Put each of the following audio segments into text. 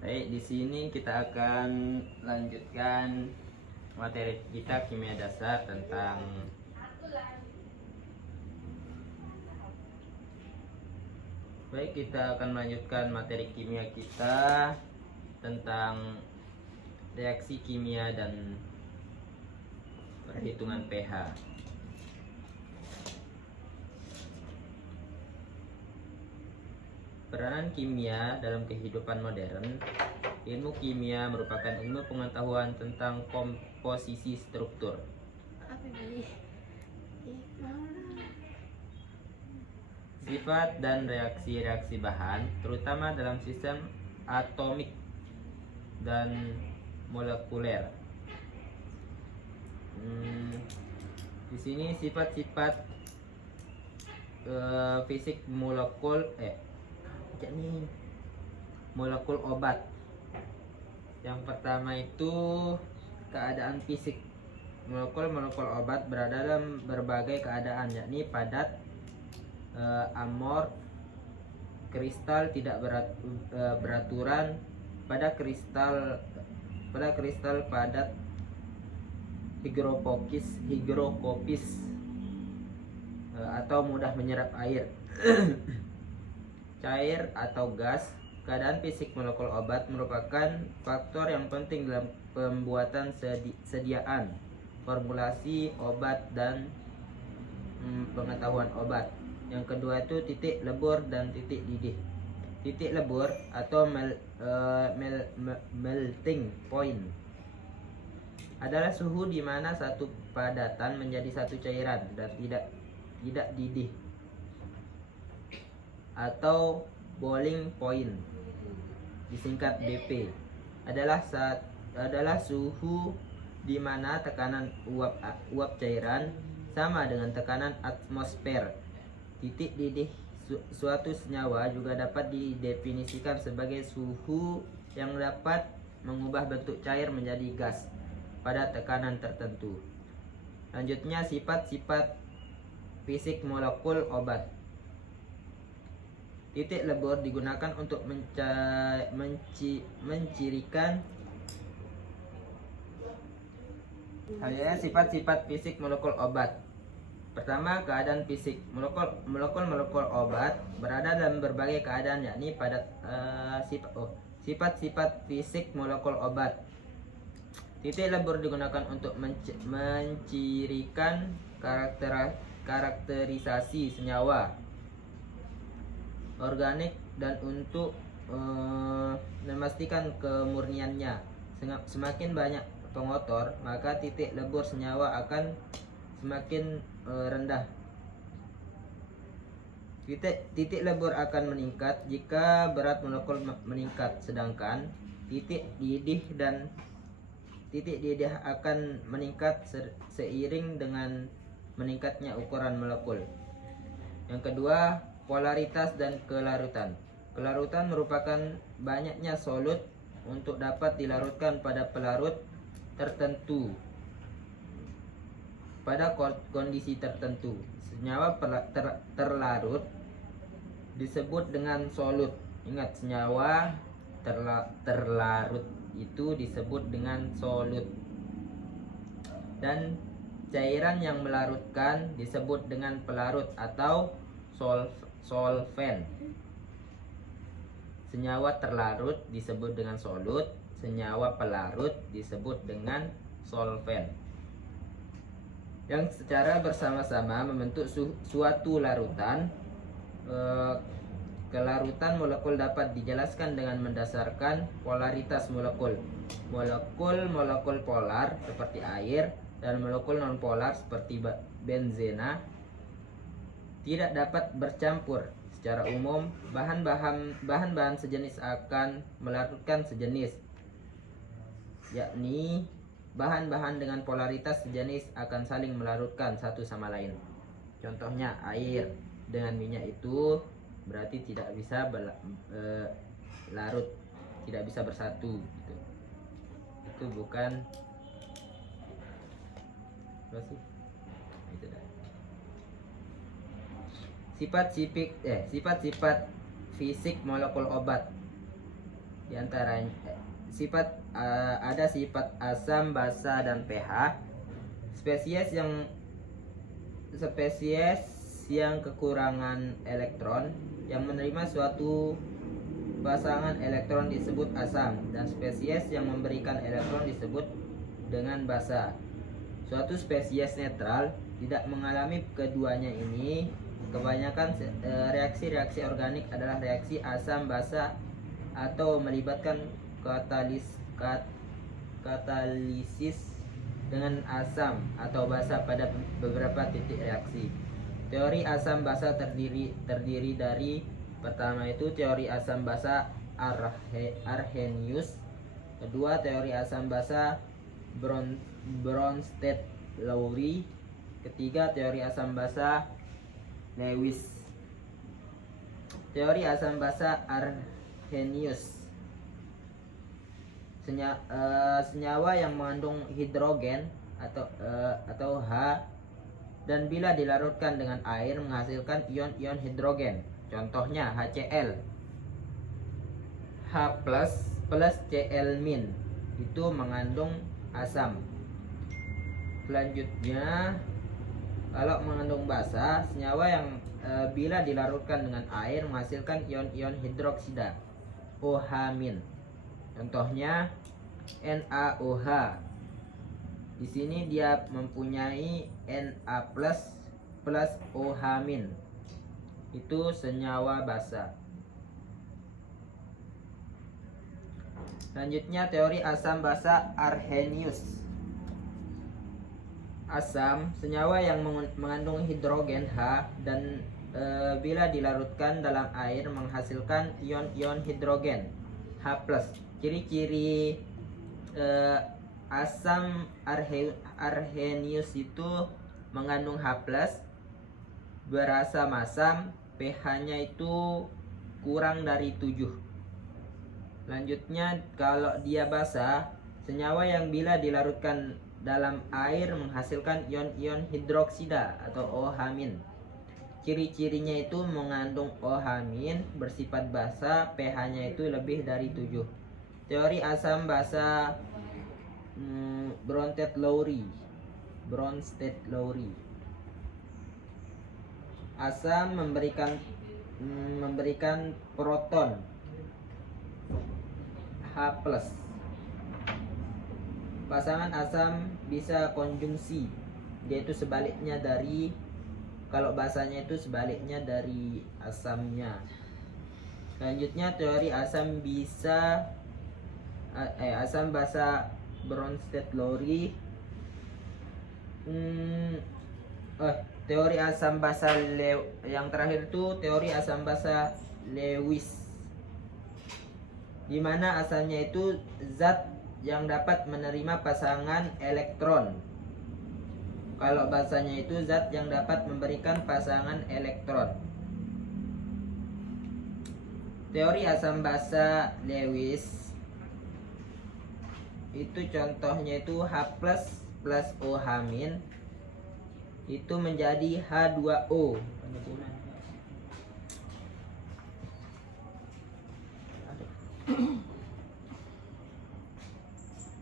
Baik, di sini kita akan lanjutkan materi kita kimia dasar tentang kita akan melanjutkan materi kimia kita tentang reaksi kimia dan perhitungan pH. Peranan kimia dalam kehidupan modern. Ilmu kimia merupakan ilmu pengetahuan tentang komposisi struktur, sifat dan reaksi-reaksi bahan, terutama dalam sistem atomik dan molekuler. Di sini sifat-sifat fisik molekul molekul obat. Yang pertama itu keadaan fisik. Molekul obat berada dalam berbagai keadaan, yakni padat, amor, kristal tidak beraturan, pada kristal padat, higropokis atau mudah menyerap air. Cair atau gas. Keadaan fisik molekul obat merupakan faktor yang penting dalam pembuatan sediaan, formulasi obat dan pengetahuan obat. Yang kedua itu titik lebur dan titik didih. Titik lebur atau melting point adalah suhu di mana satu padatan menjadi satu cairan dan tidak didih, atau boiling point disingkat BP adalah suhu di mana tekanan uap cairan sama dengan tekanan atmosfer. Titik didih suatu senyawa juga dapat didefinisikan sebagai suhu yang dapat mengubah bentuk cair menjadi gas pada tekanan tertentu. Lanjutnya sifat-sifat fisik molekul obat. Titik lebur digunakan untuk mencirikan sifat-sifat fisik molekul obat. Pertama, keadaan fisik. Molekul obat berada dalam berbagai keadaan, yakni padat. Sifat-sifat fisik molekul obat. Titik lebur digunakan untuk mencirikan karakterisasi senyawa organik dan untuk memastikan kemurniannya. Semakin banyak pengotor, maka titik lebur senyawa akan semakin rendah. Titik lebur akan meningkat jika berat molekul meningkat, sedangkan titik didih akan meningkat seiring dengan meningkatnya ukuran molekul. Yang kedua, polaritas dan kelarutan. Kelarutan merupakan banyaknya solut untuk dapat dilarutkan pada pelarut tertentu pada kondisi tertentu. Senyawa terlarut disebut dengan solut. Ingat, senyawa terlarut itu disebut dengan solut. Dan cairan yang melarutkan disebut dengan pelarut atau solvent. Senyawa terlarut disebut dengan solut, senyawa pelarut disebut dengan solvent, yang secara bersama-sama membentuk suatu larutan. Kelarutan molekul dapat dijelaskan dengan mendasarkan polaritas molekul. Molekul polar seperti air dan molekul nonpolar seperti benzena tidak dapat bercampur. Secara umum, bahan-bahan sejenis akan melarutkan sejenis, yakni bahan-bahan dengan polaritas sejenis akan saling melarutkan satu sama lain. Contohnya air dengan minyak itu berarti tidak bisa larut, tidak bisa bersatu gitu. Itu bukan apa sih? Itu dah. Sifat-sifat fisik molekul obat. Di antaranya ada sifat asam, basa, dan pH. Spesies yang kekurangan elektron yang menerima suatu pasangan elektron disebut asam, dan spesies yang memberikan elektron disebut dengan basa. Suatu spesies netral tidak mengalami keduanya ini. Kebanyakan reaksi-reaksi organik adalah reaksi asam basa atau melibatkan katalisis dengan asam atau basa pada beberapa titik reaksi. Teori asam basa terdiri dari, pertama itu teori asam basa Arrhenius, kedua teori asam basa Bronsted-Lowry, ketiga teori asam basa Lewis. Teori asam basa Arrhenius: senyawa yang mengandung hidrogen atau H, dan bila dilarutkan dengan air menghasilkan ion-ion hidrogen. Contohnya HCl. H plus Cl min itu mengandung asam. Selanjutnya, kalau mengandung basa, senyawa yang bila dilarutkan dengan air menghasilkan ion-ion hidroksida, OH-. Contohnya NaOH. Di sini dia mempunyai Na plus OH-. Itu senyawa basa. Selanjutnya teori asam basa Arrhenius. Asam, senyawa yang mengandung hidrogen H dan bila dilarutkan dalam air menghasilkan ion-ion hidrogen H+. Ciri-ciri asam Arrhenius itu mengandung H+, berasam asam, pH-nya itu kurang dari 7. Selanjutnya, kalau dia basa, senyawa yang bila dilarutkan dalam air menghasilkan ion-ion hidroksida atau OH-. Ciri-cirinya itu mengandung OH-, bersifat basa, pH-nya itu lebih dari 7. Teori asam basa Bronsted-Lowry. Asam memberikan proton H+. Pasangan asam bisa konjungsi, yaitu sebaliknya dari, kalau basanya itu sebaliknya dari asamnya. Selanjutnya teori asam basa Bronsted-Lowry. Teori asam basa yang terakhir itu teori asam basa Lewis, di mana asalnya itu zat yang dapat menerima pasangan elektron. Kalau basanya itu zat yang dapat memberikan pasangan elektron. Teori asam basa Lewis itu contohnya itu H+ plus OH- itu menjadi H2O.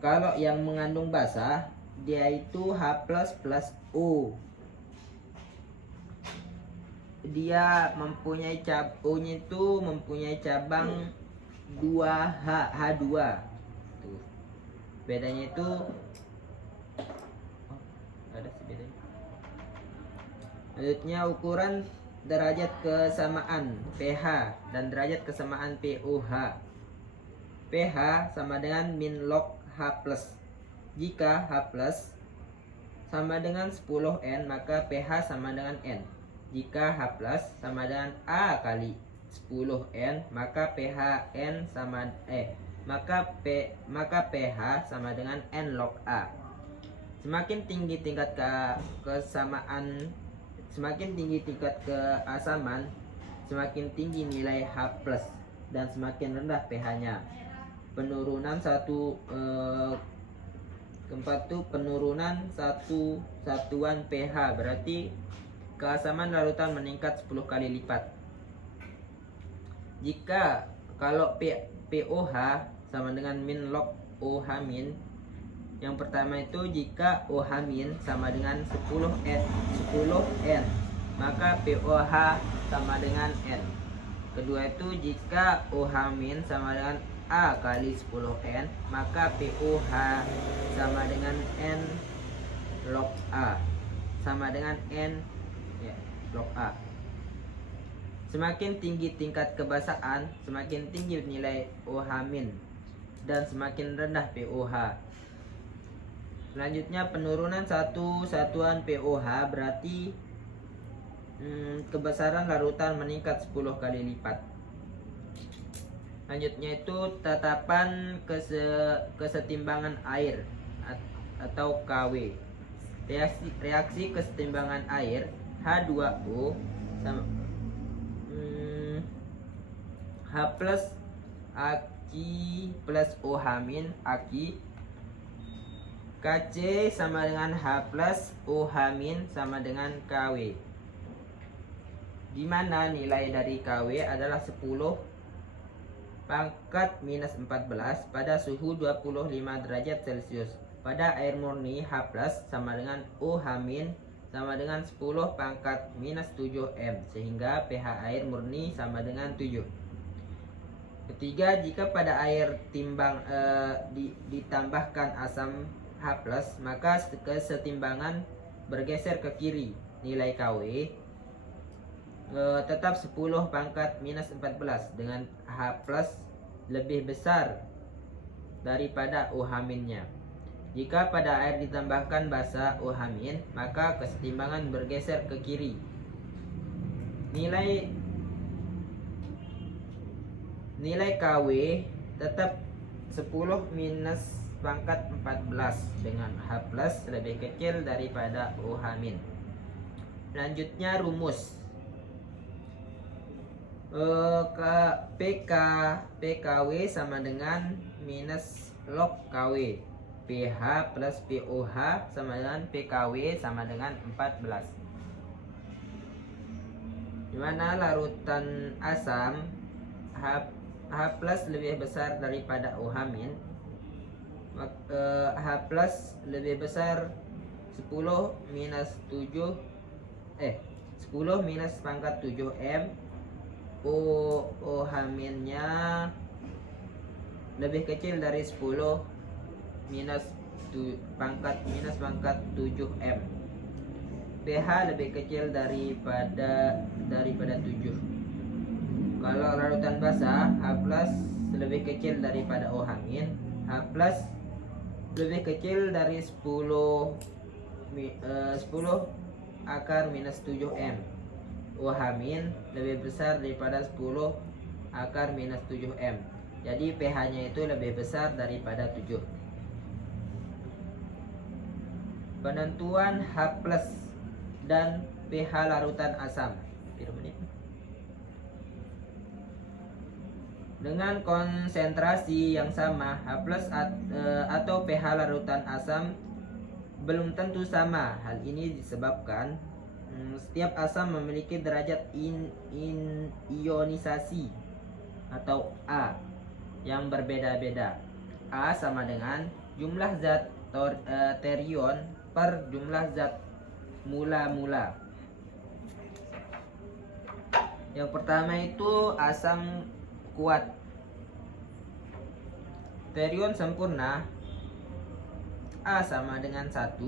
Kalau yang mengandung basa, dia itu H+ plus O. Dia mempunyai O-nya itu mempunyai cabang 2H, H2. Tuh. Bedanya itu ada sih bedanya. Selanjutnya ukuran derajat kesamaan pH dan derajat kesamaan pOH. pH sama dengan min log H+. Jika H+ sama dengan 10N, maka pH sama dengan N. Jika H+ sama dengan A kali 10N, maka pH pH sama dengan N log A. Semakin tinggi tingkat keasaman, semakin tinggi nilai H+, dan semakin rendah pH-nya. Penurunan penurunan satuan pH, berarti keasaman larutan meningkat 10 kali lipat. Jika Kalau POH sama dengan min log OH min. Yang pertama itu jika OH min sama dengan 10N, maka POH sama dengan N. Kedua itu jika OH min sama dengan A kali 10N, maka POH sama dengan N log A, sama dengan N ya, log A. Semakin tinggi tingkat kebasaan, semakin tinggi nilai OH min dan semakin rendah POH. Selanjutnya penurunan satu satuan POH berarti kebesaran larutan meningkat 10 kali lipat. Selanjutnya itu tatapan kesetimbangan air atau KW. Reaksi kesetimbangan air H2O sama H plus Aki plus OH min Aki. KC sama dengan H plus OH min sama dengan KW, di mana nilai dari KW adalah 10 pangkat minus 14 pada suhu 25 derajat Celcius. Pada air murni H plus sama dengan OH min sama dengan 10 pangkat minus 7 M, sehingga pH air murni sama dengan 7. Ketiga, jika pada air timbang ditambahkan asam H+, maka kesetimbangan bergeser ke kiri. Nilai KW tetap 10 pangkat minus 14 dengan H+ lebih besar daripada OH minnya. Jika pada air ditambahkan basa OH min, maka kesetimbangan bergeser ke kiri. Nilai KW tetap 10 minus pangkat 14 dengan H+ lebih kecil daripada OH min. Selanjutnya rumus PKW sama dengan minus log KW. pH plus POH sama dengan PKW sama dengan 14. Dimana larutan asam H+ lebih besar daripada OH min, H+ lebih besar 10 minus pangkat 7 M. OH minnya lebih kecil dari 10 minus pangkat 7 M. pH lebih kecil daripada 7. Kalau larutan basah, H+ lebih kecil daripada OH min, H+ lebih kecil dari 10 akar minus 7 M. OH min lebih besar daripada 10 akar minus 7 M. Jadi pH nya itu lebih besar daripada 7. Penentuan H+ dan pH larutan asam. Dengan konsentrasi yang sama, H+ atau pH larutan asam belum tentu sama. Hal ini disebabkan setiap asam memiliki derajat ionisasi atau A yang berbeda-beda. A sama dengan jumlah zat terion per jumlah zat mula-mula. Yang pertama itu asam kuat. Terion sempurna A sama dengan 1.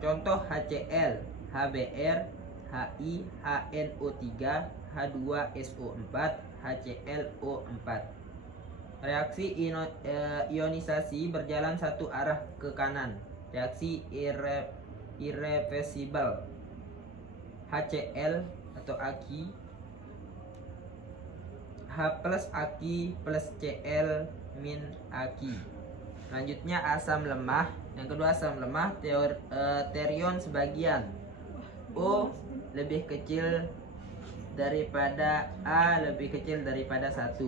Contoh HCl, HBr, Hi, HNO3, H2SO4, HClO4. Reaksi ionisasi berjalan satu arah ke kanan. Reaksi irreversibel. HCl atau Aki, H plus Aki plus Cl min Aki. Selanjutnya asam lemah. Yang kedua asam lemah, terion sebagian. O lebih kecil daripada A lebih kecil daripada 1.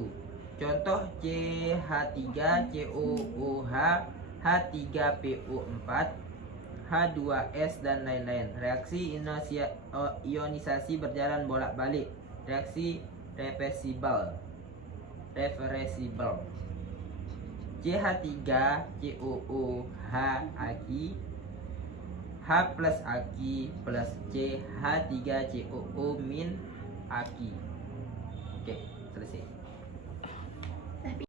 Contoh CH3COOH, H3PO4, H2S dan lain-lain. Reaksi ionisasi berjalan bolak-balik. Reaksi reversibel. reversible. CH3COOH Agi H plus Agi plus CH3COO min Agi. Oke, selesai.